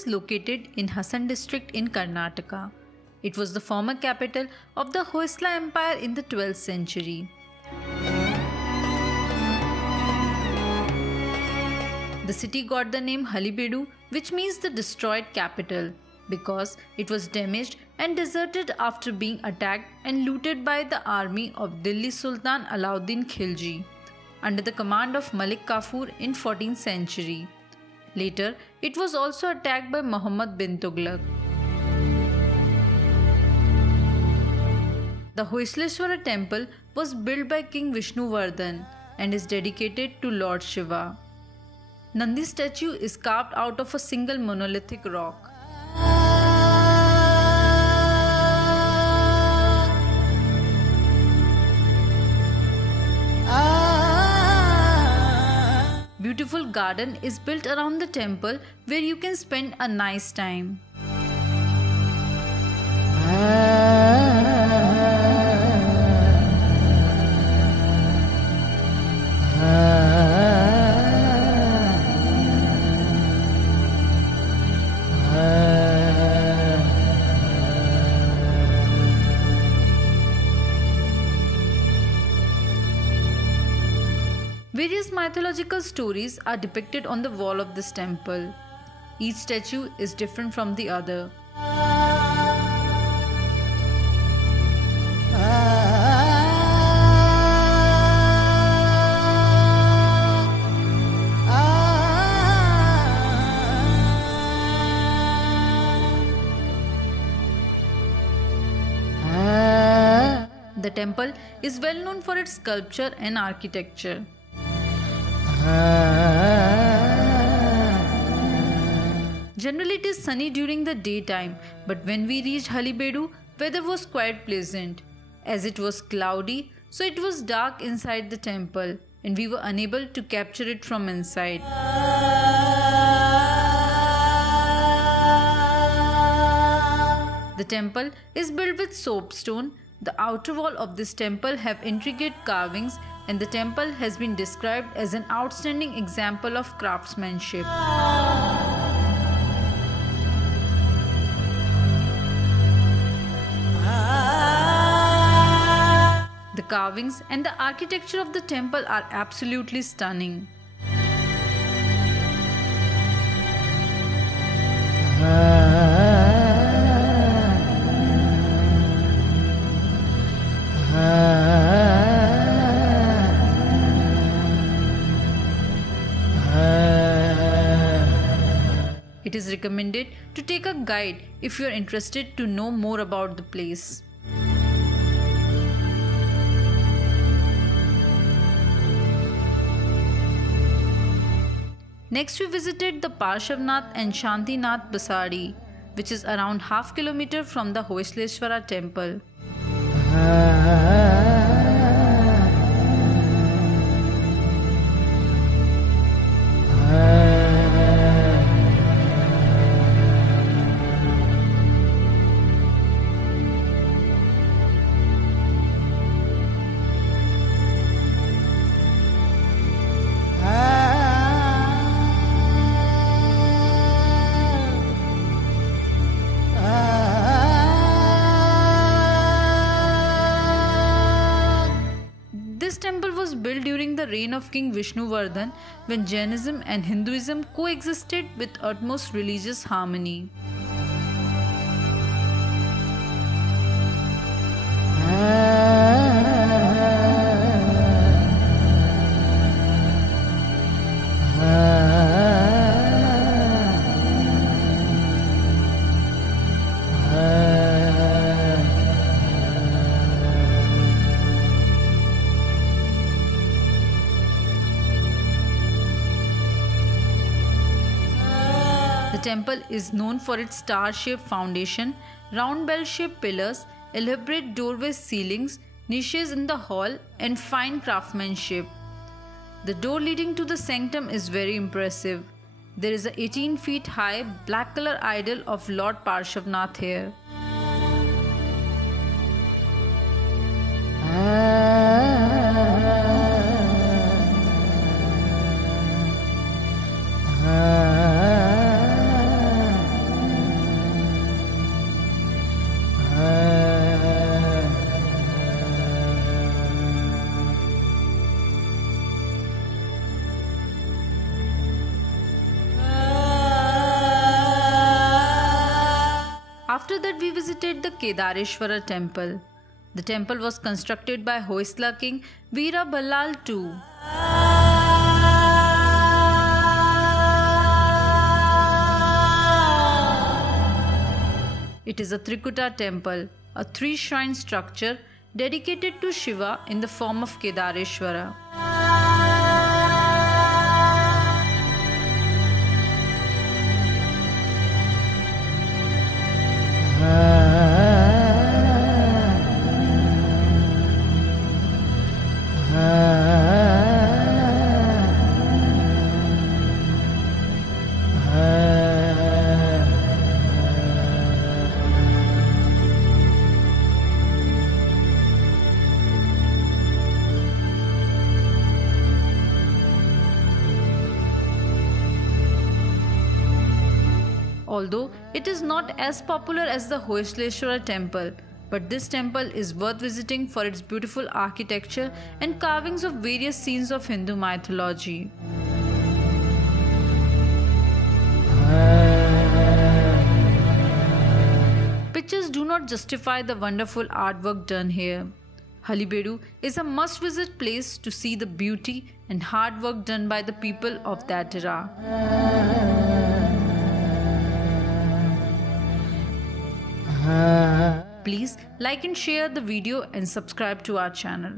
is located in Hassan district in Karnataka. It was the former capital of the Hoysala Empire in the 12th century. The city got the name Halebedu, which means the destroyed capital, because it was damaged and deserted after being attacked and looted by the army of Delhi Sultan Alauddin Khilji under the command of Malik Kafur in 14th century. Later, it was also attacked by Muhammad bin Tughlaq. The Hoysaleshwara temple was built by King Vishnuvardhan and is dedicated to Lord Shiva. Nandi statue is carved out of a single monolithic rock. Beautiful garden is built around the temple where you can spend a nice time. Various mythological stories are depicted on the wall of this temple. Each statue is different from the other. The temple is well known for its sculpture and architecture. Generally it is sunny during the daytime, but when we reached Halebedu, weather was quite pleasant. As it was cloudy, so it was dark inside the temple and we were unable to capture it from inside. The temple is built with soapstone. The outer wall of this temple have intricate carvings and the temple has been described as an outstanding example of craftsmanship. The carvings and the architecture of the temple are absolutely stunning. It is recommended to take a guide if you are interested to know more about the place. Next we visited the Parshavnath and Shantinath Basadi, which is around half kilometer from the Hoysaleshwara temple. This temple was built during the reign of King Vishnuvardhan when Jainism and Hinduism coexisted with utmost religious harmony. The temple is known for its star-shaped foundation, round bell-shaped pillars, elaborate doorway ceilings, niches in the hall, and fine craftsmanship. The door leading to the sanctum is very impressive. There is a 18 feet high black color idol of Lord Parshavnath here. After that, we visited the Kedareshwara temple. The temple was constructed by Hoysala king Veera Ballal II. It is a Trikuta temple, a three-shrine structure dedicated to Shiva in the form of Kedareshwara. Although it is not as popular as the Hoysaleshwara temple, but this temple is worth visiting for its beautiful architecture and carvings of various scenes of Hindu mythology. Pictures do not justify the wonderful artwork done here. Halibedu is a must-visit place to see the beauty and hard work done by the people of that era. Please like and share the video and subscribe to our channel.